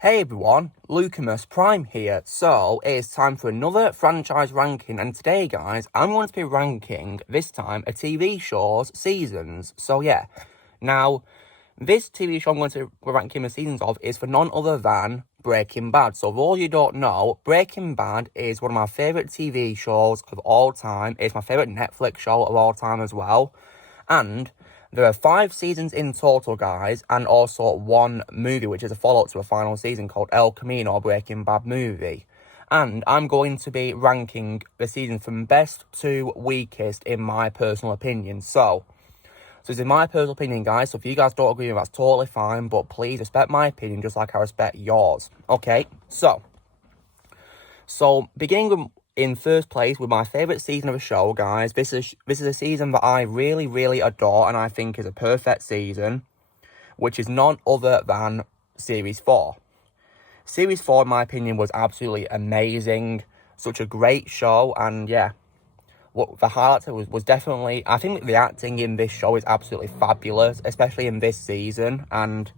Hey everyone, Lucamus Prime here. So, it's time for another franchise ranking, and today, guys, I'm going to be ranking, this time, a TV show's seasons. So, yeah. Now, this TV show I'm going to be ranking the seasons of is for none other than Breaking Bad. So, for all you don't know, Breaking Bad is one of my favourite TV shows of all time. It's my favourite Netflix show of all time as well. And there are 5 seasons in total, guys, and also one movie, which is a follow-up to a final season called El Camino, Breaking Bad movie. And I'm going to be ranking the season from best to weakest in my personal opinion. So this is my personal opinion, guys. So if you guys don't agree with me, that's totally fine. But please respect my opinion just like I respect yours. Okay, so beginning in first place with my favourite season of a show, guys. This is a season that I really adore and I think is a perfect season, which is none other than Series 4. Series 4, in my opinion, was absolutely amazing. Such a great show, and yeah, what the highlight was definitely, I think the acting in this show is absolutely fabulous, especially in this season, and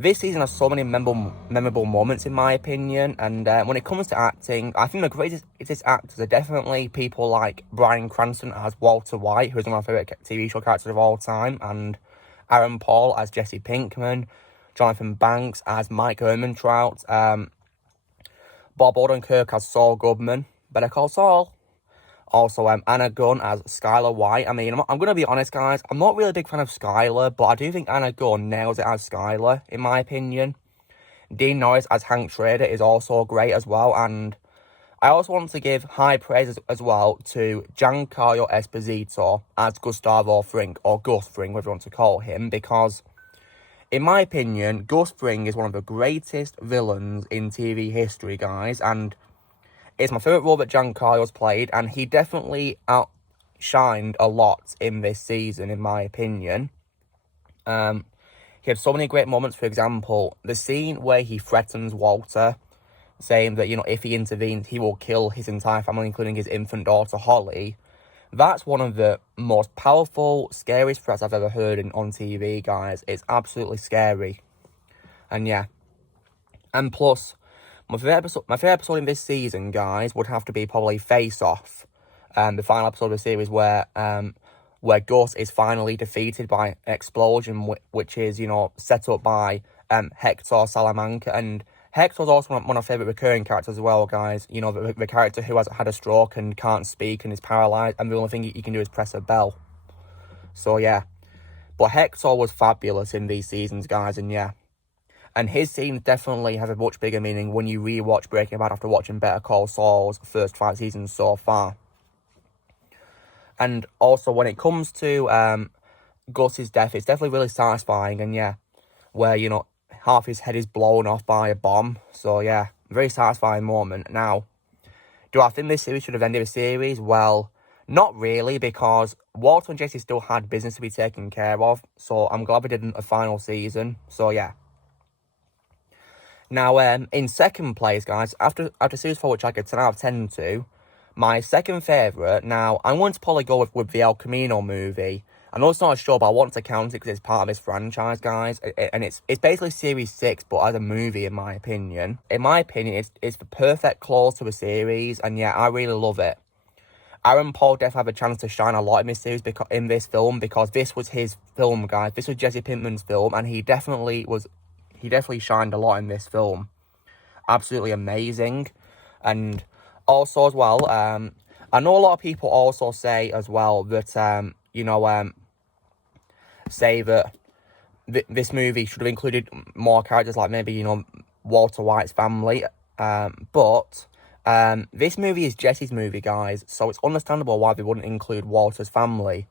this season has so many memorable moments, in my opinion, and when it comes to acting, I think the greatest actors are definitely people like Bryan Cranston as Walter White, who is one of my favourite TV show characters of all time, and Aaron Paul as Jesse Pinkman, Jonathan Banks as Mike Ehrmantraut, Bob Odenkirk as Saul Goodman, Better Call Saul. Also, Anna Gunn as Skylar White. I mean, I'm going to be honest, guys. I'm not really a big fan of Skylar, but I do think Anna Gunn nails it as Skylar, in my opinion. Dean Norris as Hank Schrader is also great as well. And I also want to give high praise as well to Giancarlo Esposito as Gustavo Fring, or Gus Fring, whatever you want to call him, because in my opinion, Gus Fring is one of the greatest villains in TV history, guys, and it's my favourite role that Giancarlo's played, and he definitely outshined a lot in this season, in my opinion. He had so many great moments. For example, the scene where he threatens Walter, saying that, if he intervenes, he will kill his entire family, including his infant daughter, Holly. That's one of the most powerful, scariest threats I've ever heard on TV, guys. It's absolutely scary. And yeah. And plus, my favourite episode in this season, guys, would have to be probably Face Off. The final episode of the series where Gus is finally defeated by an explosion, which is, set up by Hector Salamanca. And Hector's also one of my favourite recurring characters as well, guys. The character who has had a stroke and can't speak and is paralysed, and the only thing he can do is press a bell. So, yeah. But Hector was fabulous in these seasons, guys, and yeah. And his scenes definitely have a much bigger meaning when you rewatch Breaking Bad after watching Better Call Saul's first 5 seasons so far. And also, when it comes to Gus's death, it's definitely really satisfying. And yeah, where, half his head is blown off by a bomb. So yeah, very satisfying moment. Now, do I think this series should have ended the series? Well, not really, because Walter and Jesse still had business to be taken care of. So I'm glad we did a final season. So yeah. Now, in second place, guys, after Series 4, which I get 10 out of 10 to, my second favourite, now, I'm going to probably go with the El Camino movie. I know it's not a show, but I want to count it because it's part of this franchise, guys. And it's basically Series 6, but as a movie, in my opinion. In my opinion, it's the perfect close to a series, and yeah, I really love it. Aaron Paul definitely had a chance to shine a lot in this series, in this film, because this was his film, guys. This was Jesse Pinkman's film, and he definitely shined a lot in this film. Absolutely amazing. And also as well, I know a lot of people also say as well that, say that this movie should have included more characters like maybe, Walter White's family. But this movie is Jesse's movie, guys, so it's understandable why they wouldn't include Walter's family.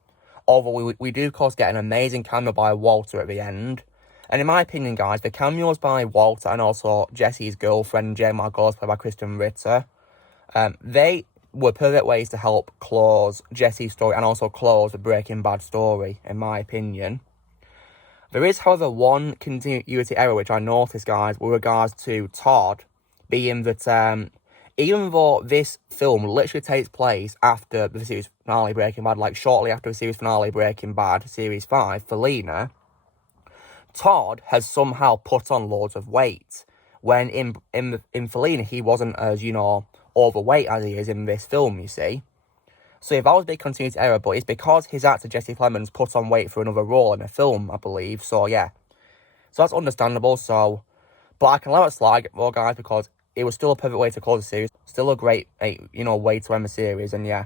Although we do, of course, get an amazing cameo by Walter at the end. And in my opinion, guys, the cameos by Walter and also Jesse's girlfriend, Jane Margaux, played by Kristen Ritter, they were perfect ways to help close Jesse's story and also close the Breaking Bad story, in my opinion. There is, however, one continuity error which I noticed, guys, with regards to Todd, being that even though this film literally takes place after the series finale Breaking Bad, like shortly after the series finale Breaking Bad, Series 5, Felina, Todd has somehow put on loads of weight. when in Felina, he wasn't as, overweight as he is in this film, you see. So if that was a big continuity error, but it's because his actor Jesse Plemons put on weight for another role in a film, I believe. So yeah, so that's understandable. So, but I can allow it slide, well, guys, because it was still a perfect way to close the series. Still a great, way to end the series, and yeah.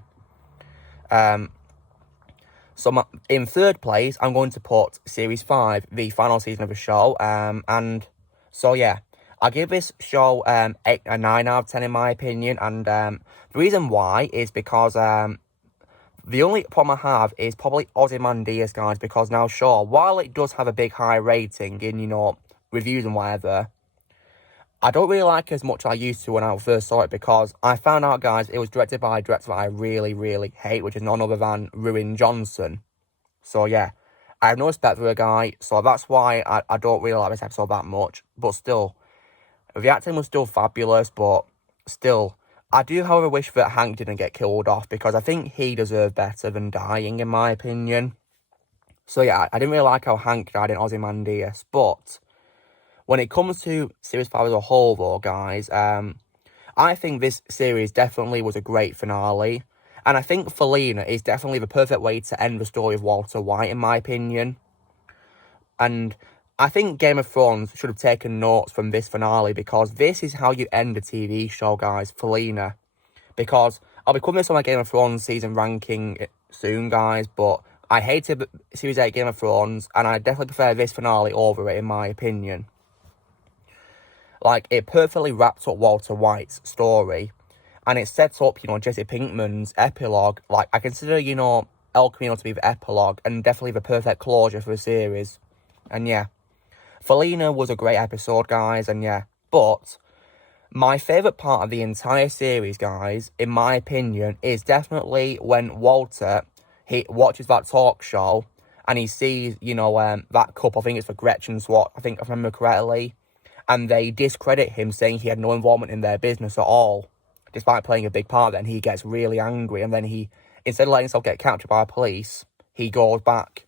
So in third place, I'm going to put Series 5, the final season of the show. And so yeah, I give this show a 9 out of 10 in my opinion. And the reason why is because the only problem I have is probably Ozymandias, guys. Because now, sure, while it does have a big high rating in, reviews and whatever, I don't really like it as much as I used to when I first saw it, because I found out, guys, it was directed by a director that I really, really hate, which is none other than Ruin Johnson. So, yeah, I have no respect for the guy, so that's why I don't really like this episode that much. But still, the acting was still fabulous, but still, I do, however, wish that Hank didn't get killed off, because I think he deserved better than dying, in my opinion. So, yeah, I didn't really like how Hank died in Ozymandias, but when it comes to Series 5 as a whole, though, guys, I think this series definitely was a great finale. And I think Felina is definitely the perfect way to end the story of Walter White, in my opinion. And I think Game of Thrones should have taken notes from this finale, because this is how you end a TV show, guys, Felina. Because I'll be covering this on my Game of Thrones season ranking soon, guys, but I hated Series 8 Game of Thrones, and I definitely prefer this finale over it, in my opinion. Like, it perfectly wrapped up Walter White's story, and it sets up, Jesse Pinkman's epilogue. Like, I consider, El Camino to be the epilogue, and definitely the perfect closure for the series. And yeah, Felina was a great episode, guys, and yeah, but my favourite part of the entire series, guys, in my opinion, is definitely when Walter, he watches that talk show, and he sees, that cup, I think it's for Gretchen Swat, I think, if I remember correctly, and they discredit him, saying he had no involvement in their business at all, despite playing a big part. Then he gets really angry, and then he, instead of letting himself get captured by police, he goes back,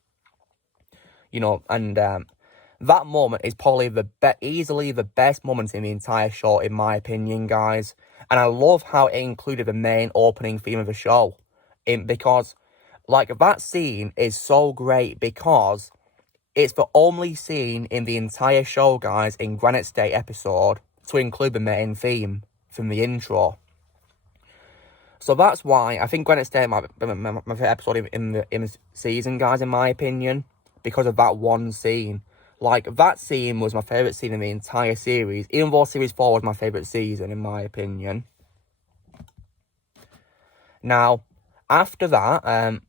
and that moment is probably easily the best moment in the entire show, in my opinion, guys. And I love how it included the main opening theme of the show, because, like, that scene is so great, because it's the only scene in the entire show, guys, in Granite State episode to include the main theme from the intro. So that's why I think Granite State might be my favourite episode in the season, guys, in my opinion, because of that one scene. Like, that scene was my favourite scene in the entire series, even though Series 4 was my favourite season, in my opinion. Now, after that,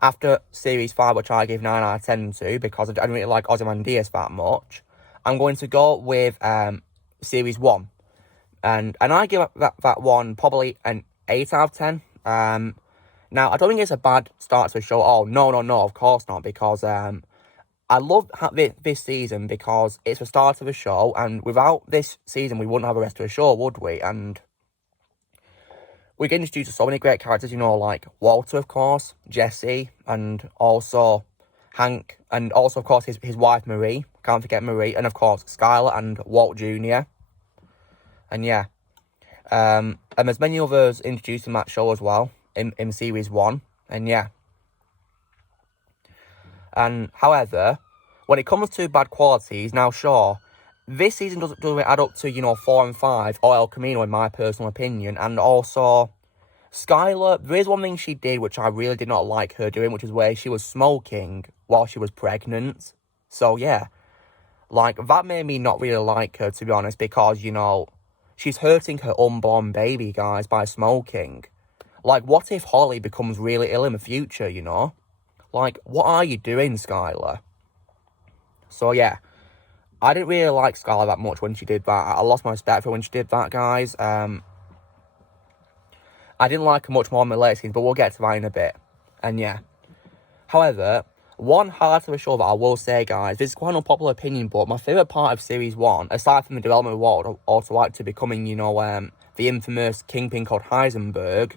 after Series 5, which I gave 9 out of 10 to, because I didn't really like Ozymandias that much, I'm going to go with Series 1. And I give that one probably an 8 out of 10. Now, I don't think it's a bad start to the show. Oh, no, of course not, because I love this season because it's the start of the show, and without this season, we wouldn't have the rest of the show, would we? And we get introduced to so many great characters, like Walter, of course, Jesse, and also Hank, and also, of course, his wife, Marie. Can't forget Marie. And, of course, Skylar and Walt Jr. And, yeah. And there's many others introduced in that show as well, in Series 1. And, yeah. And, however, when it comes to bad qualities, now, sure, this season doesn't add up to, 4 and 5, or El Camino, in my personal opinion. And also, Skylar, there is one thing she did which I really did not like her doing, which is where she was smoking while she was pregnant. So, yeah, like, that made me not really like her, to be honest, because, she's hurting her unborn baby, guys, by smoking. Like, what if Holly becomes really ill in the future, Like, what are you doing, Skylar? So, yeah, I didn't really like Skylar that much when she did that. I lost my respect for her when she did that, guys. I didn't like her much more in the later scenes, but we'll get to that in a bit. And, yeah. However, one highlight of the show that I will say, guys, this is quite an unpopular opinion, but my favourite part of Series 1, aside from the development of Walter White to becoming, the infamous kingpin called Heisenberg,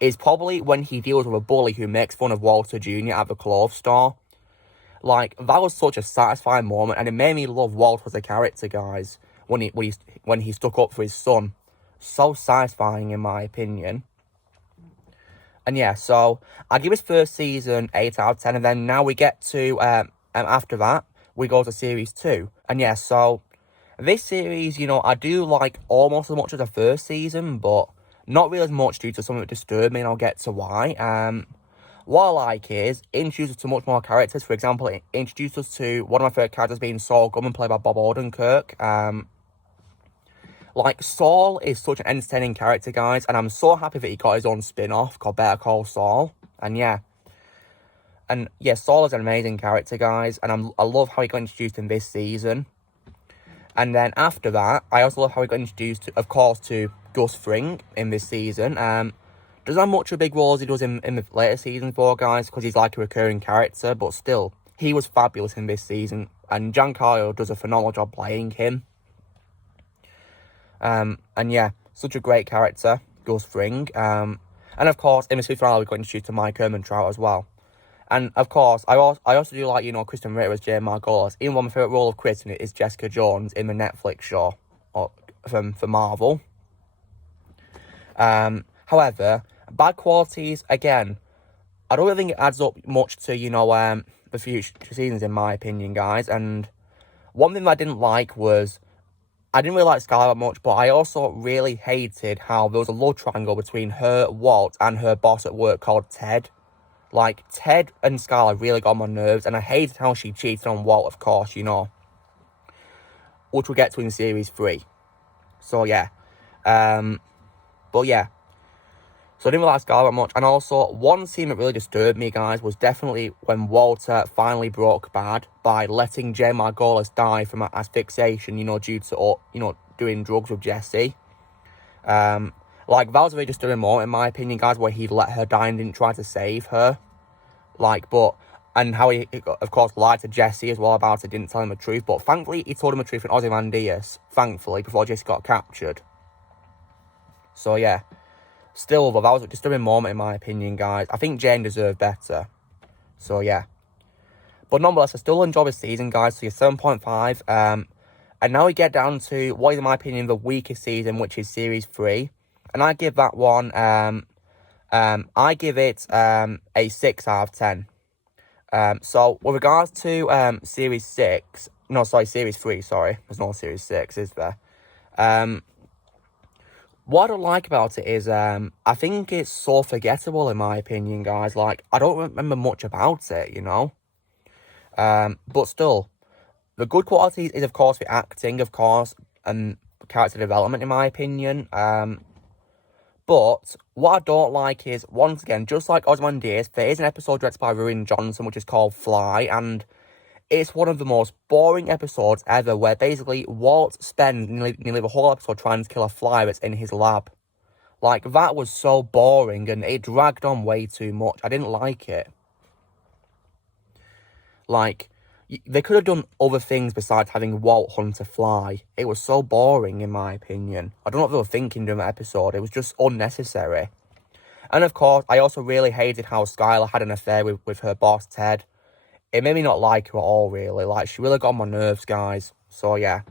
is probably when he deals with a bully who makes fun of Walter Jr. at the clothes store. Like, that was such a satisfying moment, and it made me love Walter as a character, guys. when he stuck up for his son. So satisfying, in my opinion. And yeah, so I give his first season 8 out of 10, and then now we get to after that we go to series 2. And yeah, so this series, you know, I do like almost as much as the first season, but not really as much due to something that disturbed me, and I'll get to why. What I like is it introduces us to much more characters. For example, it introduced us to one of my favourite characters being Saul Goodman, played by Bob Odenkirk. Like, Saul is such an entertaining character, guys, and I'm so happy that he got his own spin-off called Better Call Saul. And yeah, Saul is an amazing character, guys, and I love how he got introduced in this season. And then after that, I also love how he got introduced, of course, to Gus Fring in this season. Doesn't have much of a big role as he does in the later seasons for, guys, because he's like a recurring character, but still, he was fabulous in this season, and Giancarlo does a phenomenal job playing him. And yeah, such a great character, Gus Fring. And of course, in the series finale, we got introduced to Mike Ehrmantraut as well. And of course, I also do like, you know, Kristen Ritter as Jane Margolis. Even one of my favourite role of Kristen is Jessica Jones in the Netflix show for Marvel. However, bad qualities, again, I don't really think it adds up much to, you know, the future seasons, in my opinion, guys. And one thing that I didn't like was, I didn't really like Skylar much, but I also really hated how there was a love triangle between her, Walt, and her boss at work called Ted. Like, Ted and Skylar really got on my nerves, and I hated how she cheated on Walt, of course, you know. Which we'll get to in Series 3. So, yeah. But, yeah. So, I didn't really like Skylar much. And also, one scene that really disturbed me, guys, was definitely when Walter finally broke bad by letting Jane Margolis die from asphyxiation, you know, due to, you know, doing drugs with Jesse. Like, that was a very disturbing moment, in my opinion, guys, where he let her die and didn't try to save her. Like, and how he, of course, lied to Jesse as well about it, didn't tell him the truth. But thankfully, he told him the truth in Ozymandias, thankfully, before Jesse got captured. So, yeah. Still, though, that was a disturbing moment, in my opinion, guys. I think Jane deserved better. So, yeah. But nonetheless, I still enjoy this season, guys. So, you're 7.5. And now we get down to what is, in my opinion, the weakest season, which is Series 3. And I give that one, I give it a 6 out of 10. So, with regards to Series 3, sorry. There's no Series 6, is there? What I don't like about it is, I think it's so forgettable, in my opinion, guys. Like, I don't remember much about it, you know? But still, the good qualities is, of course, the acting, of course, and character development, in my opinion. But what I don't like is, once again, just like Ozymandias, there is an episode directed by Ruin Johnson, which is called Fly, and it's one of the most boring episodes ever, where basically Walt spends nearly the whole episode trying to kill a fly that's in his lab. Like, that was so boring, and it dragged on way too much. I didn't like it. Like, they could have done other things besides having Walt hunt a fly. It was so boring, in my opinion. I don't know what they were thinking during that episode. It was just unnecessary. And of course, I also really hated how Skylar had an affair with her boss, Ted. It made me not like her at all, really. Like, she really got on my nerves, guys. So, yeah.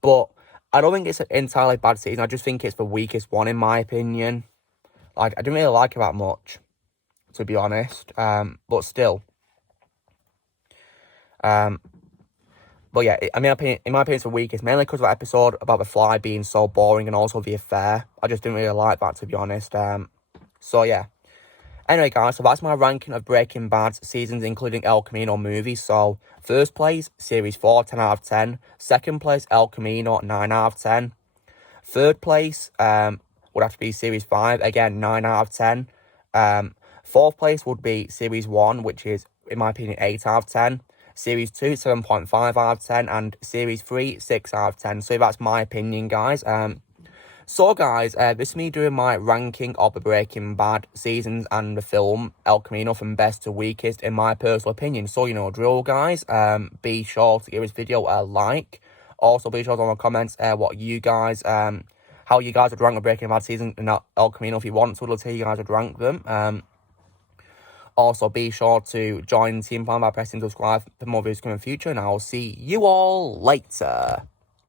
But I don't think it's an entirely bad season. I just think it's the weakest one, in my opinion. Like, I didn't really like it that much, to be honest. But still. But yeah, in my opinion, it's the weakest, mainly because of that episode about the fly being so boring, and also the affair. I just didn't really like that, to be honest. So yeah. Anyway, guys, so that's my ranking of Breaking Bad seasons, including El Camino movies. So, first place, Series 4, 10 out of 10. Second place, El Camino, 9 out of 10. Third place would have to be Series 5, again, 9 out of 10. Fourth place would be Series 1, which is, in my opinion, 8 out of 10. Series 2, 7.5 out of 10. And Series 3, 6 out of 10. So that's my opinion, guys. So, guys, this is me doing my ranking of the Breaking Bad seasons and the film El Camino from best to weakest, in my personal opinion. So, you know, drill, guys. Be sure to give this video a like. Also, be sure to leave comments what you guys, how you guys would rank the Breaking Bad season and El Camino if you want to. Let's hear you guys would rank them. Also, be sure to join Team Plan by pressing subscribe for more videos coming in the future, and I will see you all later.